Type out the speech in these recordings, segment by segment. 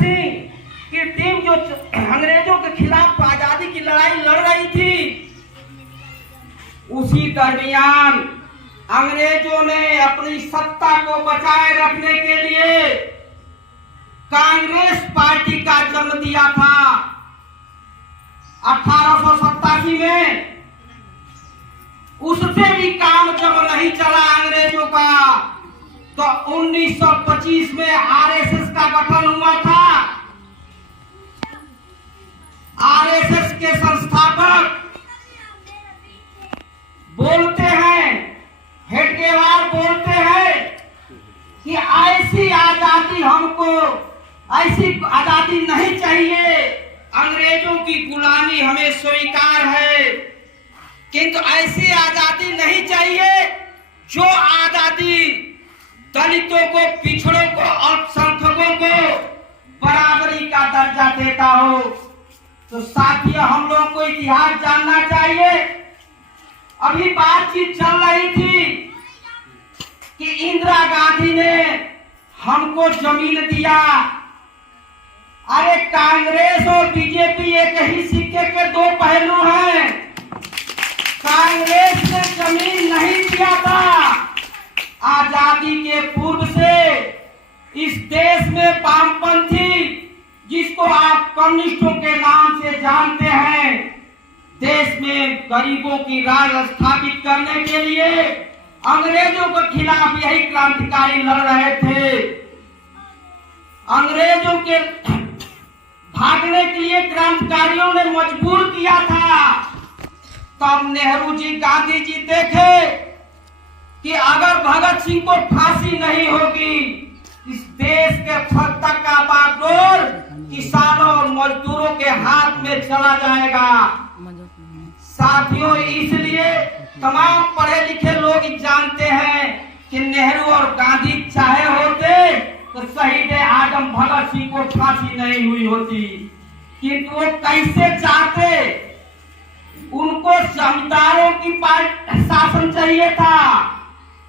सिंह की टीम जो अंग्रेजों के खिलाफ आजादी की लड़ाई लड़ रही थी, उसी दरमियान अंग्रेजों ने अपनी सत्ता को बचाए रखने के लिए कांग्रेस पार्टी का जन्म दिया था 1887 में। उससे भी काम जब नहीं चला अंग्रेजों का, तो 1925 में आरएसएस का गठन हुआ था। आरएसएस के संस्थापक बोलते हैं, हेडगेवार बोलते हैं कि ऐसी आजादी हमको, ऐसी आजादी नहीं चाहिए, अंग्रेजों की गुलामी हमें स्वीकार है, किंतु ऐसी आजादी नहीं चाहिए जो आजादी दलितों को, पिछड़ों को, अल्पसंख्यकों को बराबरी का दर्जा देता हो। तो साथियों, हम लोगों को इतिहास जानना चाहिए। अभी बातचीत चल रही थी कि इंदिरा गांधी ने हमको जमीन दिया। अरे कांग्रेस और बीजेपी एक ही सिक्के के दो पहलू हैं। कांग्रेस ने जमीन नहीं दिया था। आजादी के पूर्व से इस देश में वामपंथी, जिसको आप कम्युनिस्टों के नाम से जानते हैं, देश में गरीबों की राज स्थापित करने के लिए अंग्रेजों के खिलाफ यही क्रांतिकारी लड़ रहे थे। अंग्रेजों के भागने के लिए क्रांतिकारियों ने मजबूर किया था। तब नेहरू जी, गांधी जी देखे कि अगर भगत सिंह को फांसी नहीं होगी, इस देश के सत्ता का बागडोर किसानों और मजदूरों के हाथ में चला जाएगा। साथियों, इसलिए तमाम पढ़े लिखे लोग जानते हैं कि नेहरू और गांधी चाहे होते तो शहीद आजम भगत सिंह को फांसी नहीं हुई होती, किंतु वो कैसे चाहते? उनको जमींदारों की शासन चाहिए था।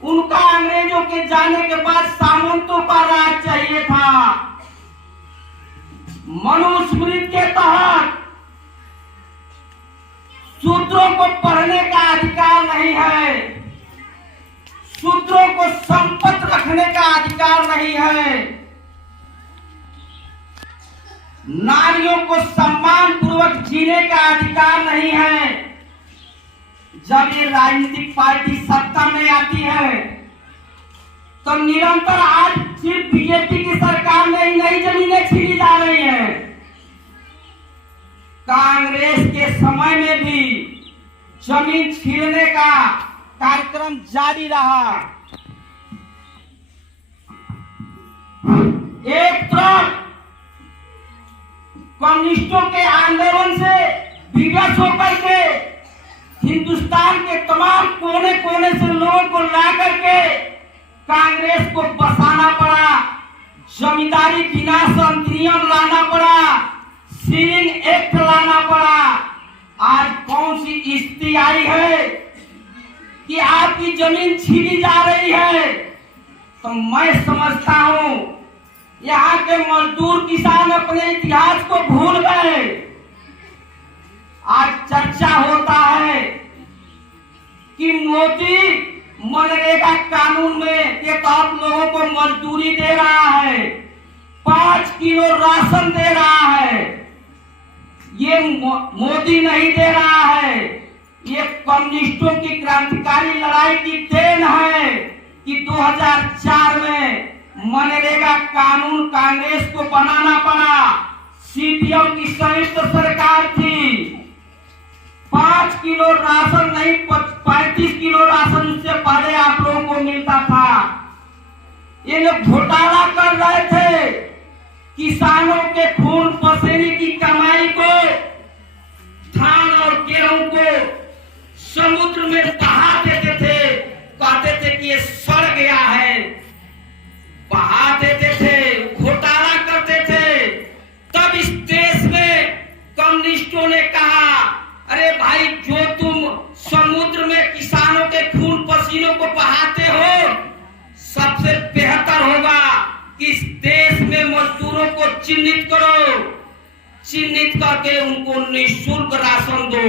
उनका अंग्रेजों के जाने के बाद सामंतों का राज चाहिए था। मनुस्मृति के तहत शूद्रों को पढ़ने का अधिकार नहीं है, शूद्रों को संपत्ति रखने का अधिकार नहीं है, नारियों को सम्मान पूर्वक जीने का अधिकार नहीं है। जब ये राजनीतिक पार्टी सत्ता में आती है तो निरंतर आज सिर्फ बीजेपी की सरकार में ही नई जमीनें छीनी जा रही हैं। कांग्रेस के समय में भी जमीन छीनने का कार्यक्रम जारी रहा। एक तरफ कम्युनिस्टों के आंदोलन से विवश होकर के हिंदुस्तान के तमाम कोने कोने से लोगों को ला करके कांग्रेस को बसाना पड़ा, जमींदारी विनाश अधिनियम लाना पड़ा, सीलिंग एक्ट लाना पड़ा। आज कौन सी स्थिति आई है कि आपकी जमीन छीनी जा रही है? तो मैं समझता हूं यहाँ के मजदूर किसान अपने इतिहास को भूल गए। आज चर्चा होता है कि मोदी मनरेगा कानून में के तहत लोगों को मजदूरी दे रहा है, 5 किलो राशन दे रहा है। ये मोदी नहीं दे रहा है, ये कम्युनिस्टों की क्रांतिकारी लड़ाई की देन है कि 2004 में मनरेगा कानून कांग्रेस को बनाना पड़ा। सीपीएम की संयुक्त सरकार थी। 5 किलो राशन नहीं, 35 किलो राशन उससे पहले आप लोगों को मिलता था। ये लोग घोटाला कर रहे थे। किसानों के खून पसीने की कमाई को, धान और गेहूं को समुद्र में बहा देते थे। कहते थे कि ये सड़ गया है, बहा देते थे, घोटाला करते थे। तब इस देश में कम्युनिस्टों ने कहा, अरे भाई, जो तुम समुद्र में किसानों के खून पसीनों को बहाते हो, सबसे बेहतर होगा कि इस देश में मजदूरों को को चिन्हित करो, चिन्हित करके उनको निःशुल्क राशन दो।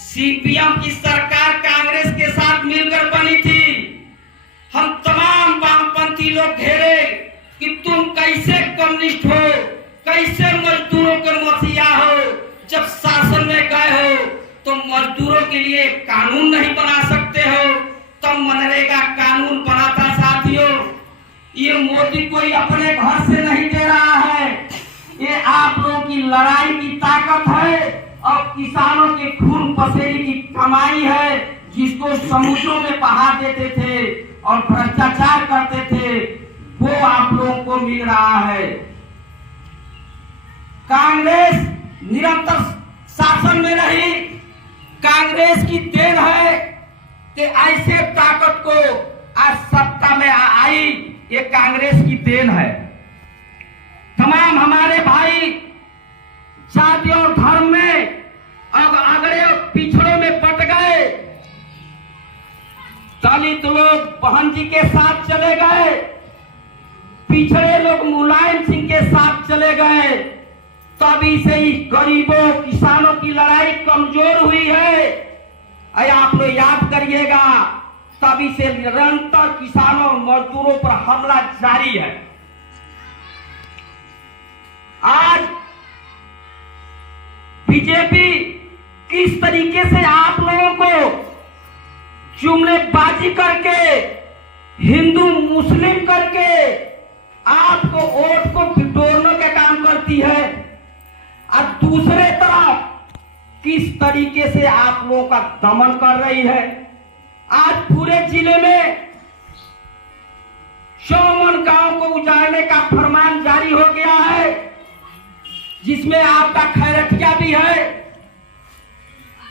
सीपीएम की सरकार कांग्रेस के साथ मिलकर बनी थी। हम तमाम वामपंथी लोग घेरे कि तुम कैसे कम्युनिस्ट हो, कैसे मजदूरों के मसीहा हो। जब शासन में गए हो तो मजदूरों के लिए कानून नहीं बना सकते हो, तब मनरेगा कानून बना था। साथियों, ये मोदी कोई अपने घर से नहीं दे रहा है, ये आप लोगों की लड़ाई की ताकत है और किसानों के खून पसीने की कमाई है, जिसको समुद्रों में बहा देते थे और भ्रष्टाचार करते थे, वो आप लोगों को मिल रहा है। कांग्रेस निरंतर शासन में रही, कांग्रेस की देन है कि ऐसे ताकत को आज सत्ता में आई, ये कांग्रेस की देन है। तमाम हमारे भाई जाति और धर्म में अब अगड़े और पिछड़ों में बट गए। दलित लोग बहन जी के साथ चले गए, पिछड़े लोग मुलायम सिंह के साथ चले गए। तभी से ही गरीबों किसानों की लड़ाई कमजोर हुई है। अरे आप लोग याद करिएगा, तभी से निरंतर किसानों और मजदूरों पर हमला जारी है। आज बीजेपी किस तरीके से आप लोगों को जुमलेबाजी करके, हिंदू मुस्लिम करके आपको वोट को बिटोरने का काम करती है, और दूसरे तरफ किस तरीके से आप लोगों का दमन कर रही है। आज पूरे जिले में 100 गांव को उजाड़ने का फरमान जारी हो गया है, जिसमें आपका खैरठिया भी है।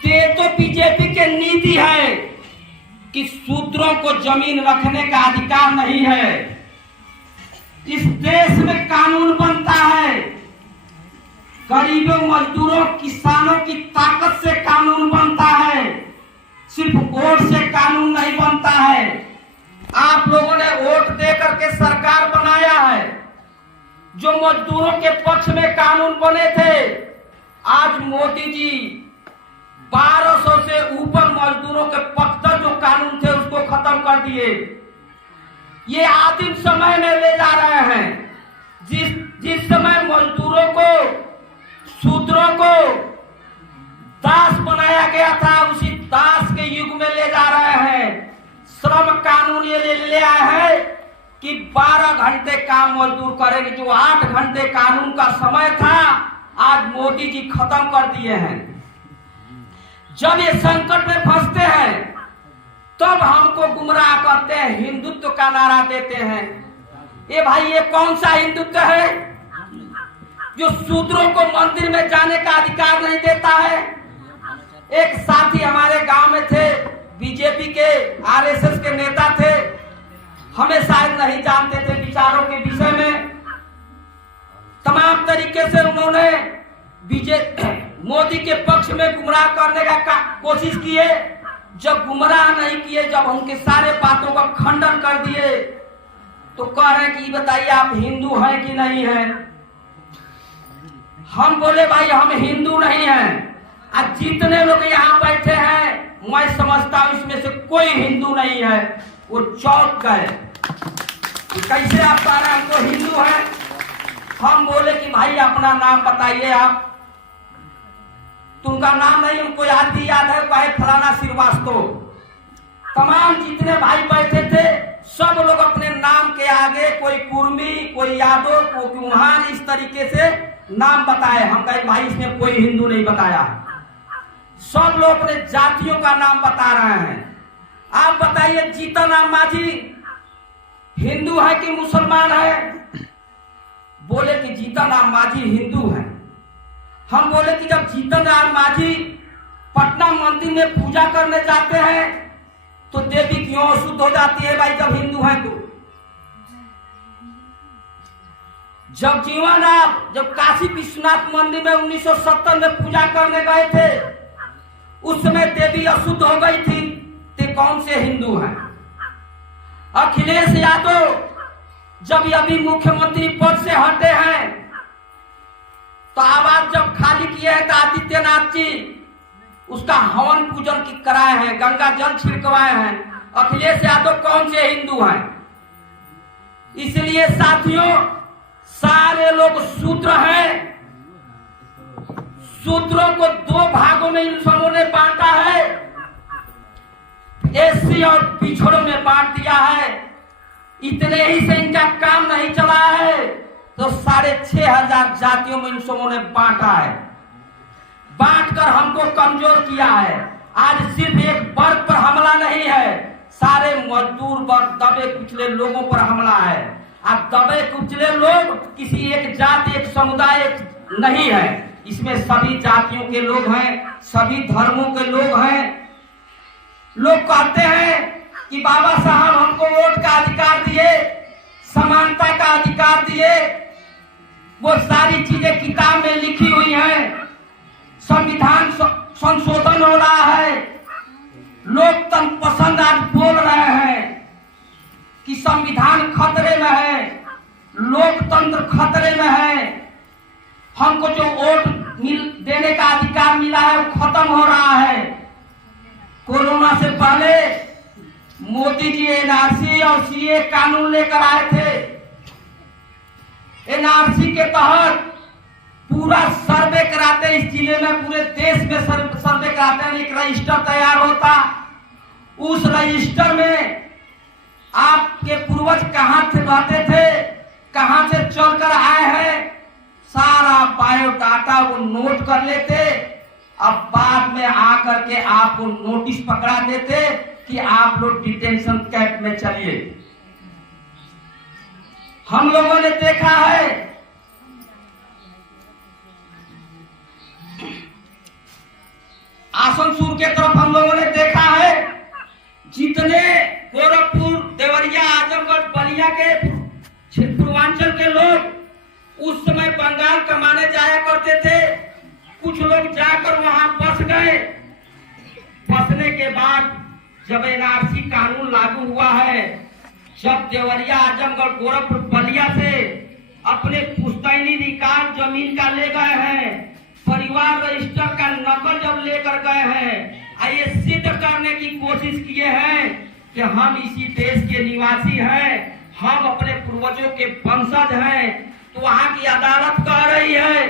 ये तो बीजेपी की नीति है कि शूद्रों को जमीन रखने का अधिकार नहीं है। इस देश में कानून बनता है, गरीबों मजदूरों किसानों की ताकत से कानून बनता है, सिर्फ वोट से कानून नहीं बनता है। आप लोगों ने वोट दे करके सरकार बनाया है। जो मजदूरों के पक्ष में कानून बने थे, आज मोदी जी 1200 से ऊपर मजदूरों के पक्ष जो कानून थे उसको खत्म कर दिए। ये आदिम समय में ले जा रहे हैं। जिस समय मजदूरों को, शूद्रों को दास बनाया गया था, उसी दास के युग में ले जा रहे हैं। श्रम कानून ये ले आए हैं कि 12 घंटे काम मजदूर करेंगे। जो 8 घंटे कानून का समय था, आज मोदी जी खत्म कर दिए हैं। जब ये संकट में फंसते हैं तब हमको गुमराह करते हैं, हिंदुत्व का नारा देते हैं। ये भाई, ये कौन सा हिंदुत्व है जो शूद्रों को मंदिर में जाने का अधिकार नहीं देता है? एक साथी हमारे गांव में थे, बीजेपी के आरएसएस के नेता थे, हमें शायद नहीं जानते थे विचारों के विषय में। तमाम तरीके से उन्होंने मोदी के पक्ष में गुमराह करने का कोशिश किए। जब गुमराह नहीं किए, जब उनके सारे बातों का खंडन कर दिए, तो कह रहे कि बताइए आप हिंदू हैं कि नहीं हैं? हम बोले भाई हम हिंदू नहीं हैं। आज जितने लोग यहाँ बैठे हैं, मैं समझता हूं इसमें से कोई हिंदू नहीं है। वो चौंक गए, कैसे आप कह रहे हैं हमको हिंदू है? हम बोले कि भाई अपना नाम बताइए आप। तुमका नाम नहीं हमको याद है, कहे फलाना श्रीवास्तव। तमाम जितने भाई बैठे थे, सब लोग अपने नाम के आगे कोई कुर्मी, कोई यादव, कोई कुम्हार, इस तरीके से नाम बताए। हम कहे भाई इसमें कोई हिंदू नहीं बताया। सब लोग अपने जातियों का नाम बता रहे हैं। आप बताइए जीतन राम मांझी हिंदू है कि मुसलमान है? बोले कि जीतन राम मांझी हिंदू है। हम बोले कि जब जीतन राम मांझी पटना मंदिर में पूजा करने जाते हैं तो देवी क्यों अशुद्ध हो जाती है भाई, जब हिंदू है तो? जब जीवन आप जब काशी विश्वनाथ मंदिर में 1970 में पूजा करने गए थे, उस समय देवी अशुद्ध हो गई थी, ते कौन से हिंदू हैं? अखिलेश यादव जब अभी मुख्यमंत्री पद से हटे हैं तो आवाज जब खाली किए हैं तो आदित्यनाथ जी उसका हवन पूजन की कराए हैं, गंगा जल छिड़कवाए हैं। अखिलेश यादव कौन से हिंदू हैं? इसलिए साथियों सारे लोग शूद्र हैं। शूद्रों को दो भागों में इन सबों ने बांटा है, एससी और पिछड़ों में बांट दिया है। इतने ही से इनका काम नहीं चला है तो 6,500 जातियों में इन सबों ने बांटा है, बांटकर हमको कमजोर किया है। आज सिर्फ एक वर्ग पर हमला नहीं है, सारे मजदूर वर्ग दबे कुचले लोगों पर हमला है। अब दबे कुचले लोग किसी एक जाति एक समुदाय नहीं है, इसमें सभी जातियों के लोग हैं, सभी धर्मों के लोग हैं। लोग कहते हैं कि बाबा साहब हमको वोट का अधिकार दिए, समानता का अधिकार दिए, वो सारी चीजें किताब में लिखी हुई हैं। संविधान संशोधन हो रहा है, लोकतंत्र पसंद आज बोल रहे हैं कि संविधान खतरे में है, लोकतंत्र खतरे में है। हमको जो वोट देने का अधिकार मिला है वो खत्म हो रहा है। कोरोना से पहले मोदी जी एनआरसी और सीए कानून लेकर आए थे। एनआरसी के तहत पूरा सर्वे कराते, इस जिले में पूरे देश में सर्वे कराते हैं, एक रजिस्टर तैयार होता। उस रजिस्टर में आपके पूर्वज कहां से रहते थे, कहां से चलकर आए हैं, सारा बायोडाटा वो नोट कर लेते। अब बाद में आकर के आपको नोटिस पकड़ा देते कि आप लोग डिटेंशन कैंप में चलिए। हम लोगों ने देखा है आसनसोल के तरफ, हम लोगों ने देखा है जितने गोरखपुर, देवरिया, आजमगढ़, बलिया के पूर्वांचल के लोग उस समय बंगाल कमाने जाया करते थे। कुछ लोग जाकर वहां बस गए। बसने के बाद जब एनआरसी कानून लागू हुआ है, जब देवरिया, आजमगढ़, गोरखपुर, बलिया से अपने पुश्तैनी रिकॉर्ड जमीन का ले गए हैं, परिवार रजिस्टर का नकल जब लेकर गए हैं, ये सिद्ध करने की कोशिश किए हैं कि हम इसी देश के निवासी हैं, हम अपने पूर्वजों के वंशज हैं, तो वहां की अदालत कह रही है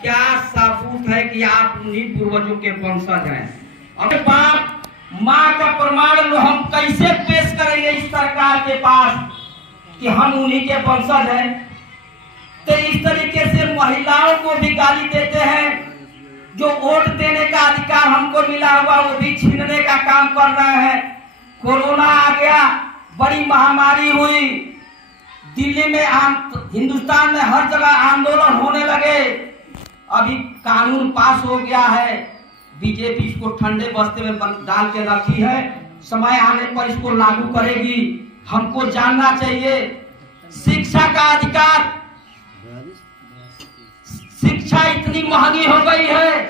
क्या सबूत है कि आप उन्हीं पूर्वजों के वंशज हैं? अपने बाप माँ का प्रमाण लो, हम कैसे पेश करेंगे इस सरकार के पास कि हम उन्हीं के वंशज हैं? तो इस तरीके से महिलाओं को भी गाली देते हैं। जो वोट देने का अधिकार हमको मिला हुआ वो भी छीनने का काम कर रहे हैं। कोरोना आ गया, बड़ी महामारी हुई, दिल्ली में हिंदुस्तान में हर जगह आंदोलन होने लगे। अभी कानून पास हो गया है, बीजेपी इसको ठंडे बस्ते में डाल के रखी है, समय आने पर इसको लागू करेगी। हमको जानना चाहिए शिक्षा का अधिकार। शिक्षा इतनी महंगी हो गई है,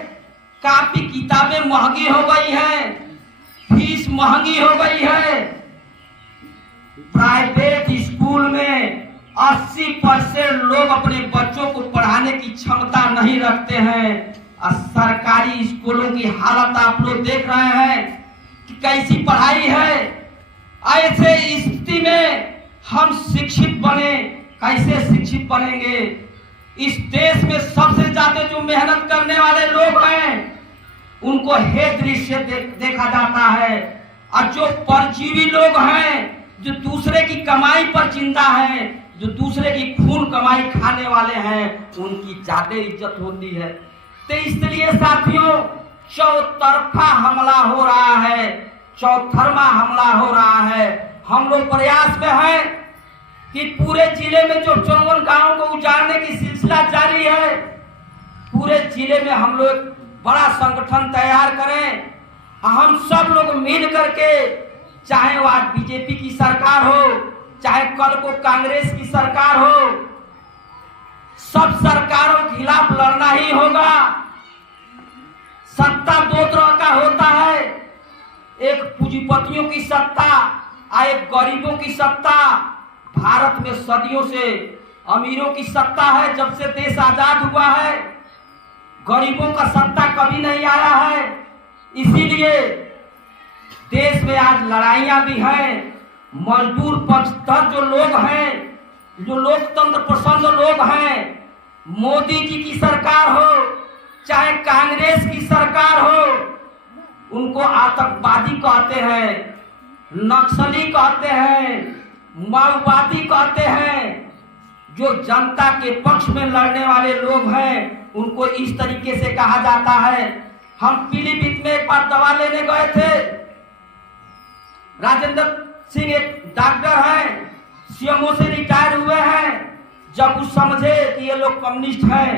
कापी किताबें महंगी हो गई है, फीस महंगी हो गई है। प्राइवेट स्कूल में 80% लोग अपने बच्चों को पढ़ाने की क्षमता नहीं रखते हैं। और सरकारी स्कूलों की हालत आप लोग देख रहे हैं कि कैसी पढ़ाई है। ऐसे स्थिति में हम शिक्षित बने, कैसे शिक्षित बनेंगे? इस देश में सबसे ज्यादा जो मेहनत करने वाले लोग हैं उनको हे दृश्य देखा जाता है, और जो परजीवी लोग हैं, जो दूसरे की कमाई पर जिंदा हैं, जो दूसरे की खून कमाई खाने वाले हैं, उनकी ज्यादा इज्जत होती है। तो इसलिए साथियों चौतरफा हमला हो रहा है, चौथरमा हमला हो रहा है। हम लोग प्रयास में हैं कि पूरे जिले में जो 54 गांवों को उजाड़ने की सिलसिला जारी है, पूरे जिले में हम लोग बड़ा संगठन तैयार करें। हम सब लोग मिल करके, चाहे वो आज बीजेपी की सरकार हो, चाहे कल को कांग्रेस की सरकार हो, सब सरकारों के खिलाफ लड़ना ही होगा। सत्ता दो तरह का होता है, एक पूंजीपतियों की सत्ता और एक गरीबों की सत्ता। भारत में सदियों से अमीरों की सत्ता है। जब से देश आजाद हुआ है, गरीबों का सत्ता कभी नहीं आया है। इसीलिए देश में आज लड़ाइयां भी हैं। मजदूर पक्षधर जो लोग हैं, जो लोकतंत्र पसंद लोग हैं, मोदी जी की सरकार हो चाहे कांग्रेस की सरकार हो, उनको आतंकवादी कहते हैं, नक्सली कहते हैं, माओवादी कहते हैं। जो जनता के पक्ष में लड़ने वाले लोग हैं उनको इस तरीके से कहा जाता है। हम पीलीभीत में एक बार दवा लेने गए थे। राजेंद्र सिंह एक डॉक्टर हैं, सीएमओ से रिटायर हुए हैं। जब कुछ समझे कि ये लोग कम्युनिस्ट हैं,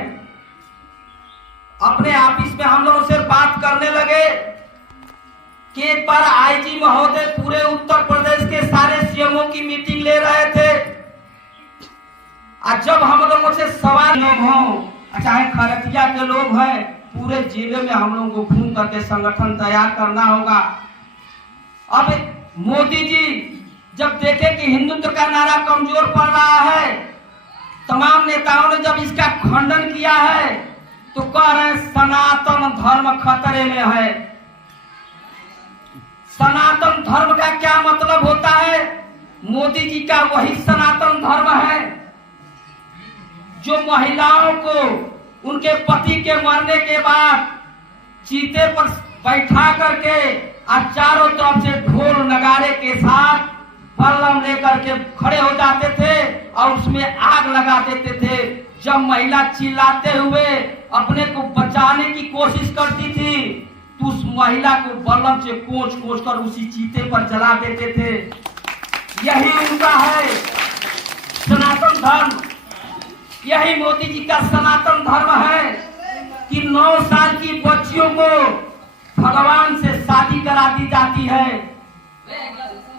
अपने ऑफिस में हम लोगों से बात करने लगे कि एक बार आईजी महोदय पूरे उत्तर प्रदेश के सारे सीएमओ की मीटिंग ले रहे थे। और जब हम लोगों से सवाल लोग हों चाहे खरतिया के लोग हैं, पूरे जिले में हम लोगों को घूम करके संगठन तैयार करना होगा। अब मोदी जी जब देखे कि हिंदुत्व का नारा कमजोर पड़ रहा है, तमाम नेताओं ने जब इसका खंडन किया है तो कह रहे हैं सनातन धर्म खतरे में है। सनातन धर्म का क्या मतलब होता है? मोदी जी का वही सनातन धर्म है जो महिलाओं को उनके पति के मरने के बाद चीते पर बैठा करके और चारों तरफ से ढोल नगारे के साथ पल्लम लेकर के खड़े हो जाते थे और उसमें आग लगा देते थे। जब महिला चिल्लाते हुए अपने को बचाने की कोशिश करती थी तो उस महिला को बल्लम से कोच कोच कर उसी चीते पर जला देते थे। यही उनका है सनातन धर्म। यही मोदी जी का सनातन धर्म है कि 9 साल की बच्चियों को भगवान से शादी करा दी जाती है।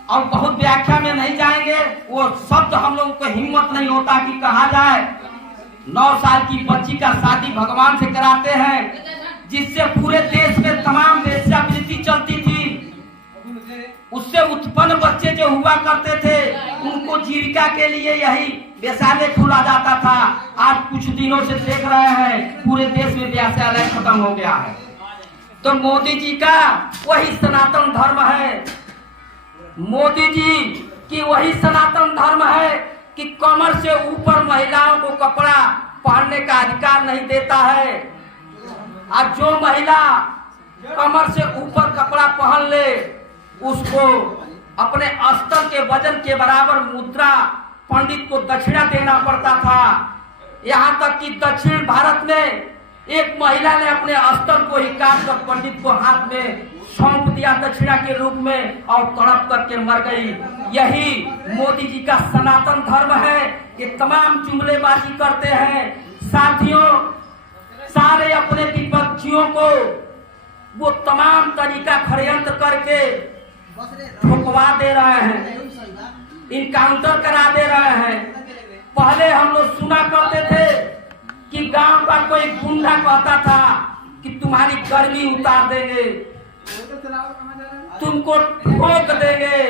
और बहुत व्याख्या में नहीं जाएंगे, वो शब्द हम लोगों को हिम्मत नहीं होता कि कहा जाए। 9 साल की बच्ची का शादी भगवान से कराते हैं, जिससे पूरे देश में तमाम वेश्यावृत्ति चलती थी। उससे उत्पन्न बच्चे जो हुआ करते थे उनको जीविका के लिए यही वेश्यालय खोला जाता था। आज कुछ दिनों से देख रहे हैं पूरे देश में वेश्यालय खत्म हो गया है। तो मोदी जी का वही सनातन धर्म है। मोदी जी की वही सनातन धर्म है कि कमर से ऊपर महिलाओं को कपड़ा पहनने का अधिकार नहीं देता है। आज जो महिला कमर से ऊपर कपड़ा पहन ले उसको अपने अस्तर के वजन के बराबर मुद्रा पंडित को दक्षिणा देना पड़ता था। यहाँ तक कि दक्षिण भारत में एक महिला ने अपने अस्तर को ही काट कर पंडित को हाथ में सौंप दिया दक्षिणा के रूप में और तड़प करके मर गई। यही मोदी जी का सनातन धर्म है कि तमाम जुमलेबाजी करते हैं। साथियों, सारे अपने विपक्षियों को वो तमाम तरीका षड्यंत्र करके ठुकवा दे रहे हैं, इनकाउंटर करा दे रहे हैं। पहले हम लोग सुना करते थे कि गांव का कोई गुंडा कहता था कि तुम्हारी गर्मी उतार देंगे, तुमको ठोक देंगे,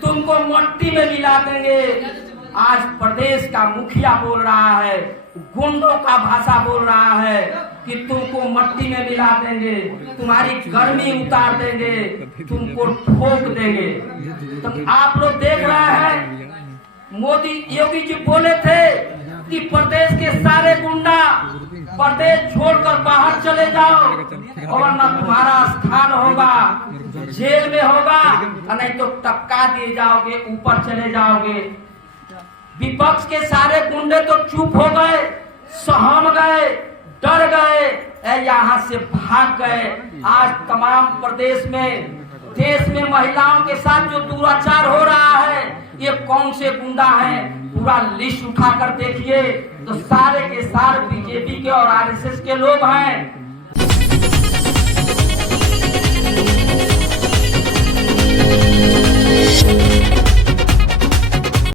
तुमको मट्टी में मिला देंगे। आज प्रदेश का मुखिया बोल रहा है, गुंडों का भाषा बोल रहा है कि तुमको मट्टी में मिला देंगे, तुम्हारी गर्मी उतार देंगे, तुमको ठोक देंगे। तो आप लोग देख रहे हैं मोदी योगी जी बोले थे कि प्रदेश के सारे गुंडा प्रदेश छोड़कर बाहर चले जाओ और न तुम्हारा स्थान होगा जेल में होगा और नहीं तो टपका दिए जाओगे, ऊपर चले जाओगे। विपक्ष के सारे गुंडे तो चुप हो गए, सहम गए, डर गए, यहाँ से भाग गए। आज तमाम प्रदेश में देश में महिलाओं के साथ जो दुराचार हो रहा है, ये कौन से गुंडा हैं, पूरा लिस्ट उठाकर देखिए तो सारे के सारे बीजेपी के और आरएसएस के लोग हैं।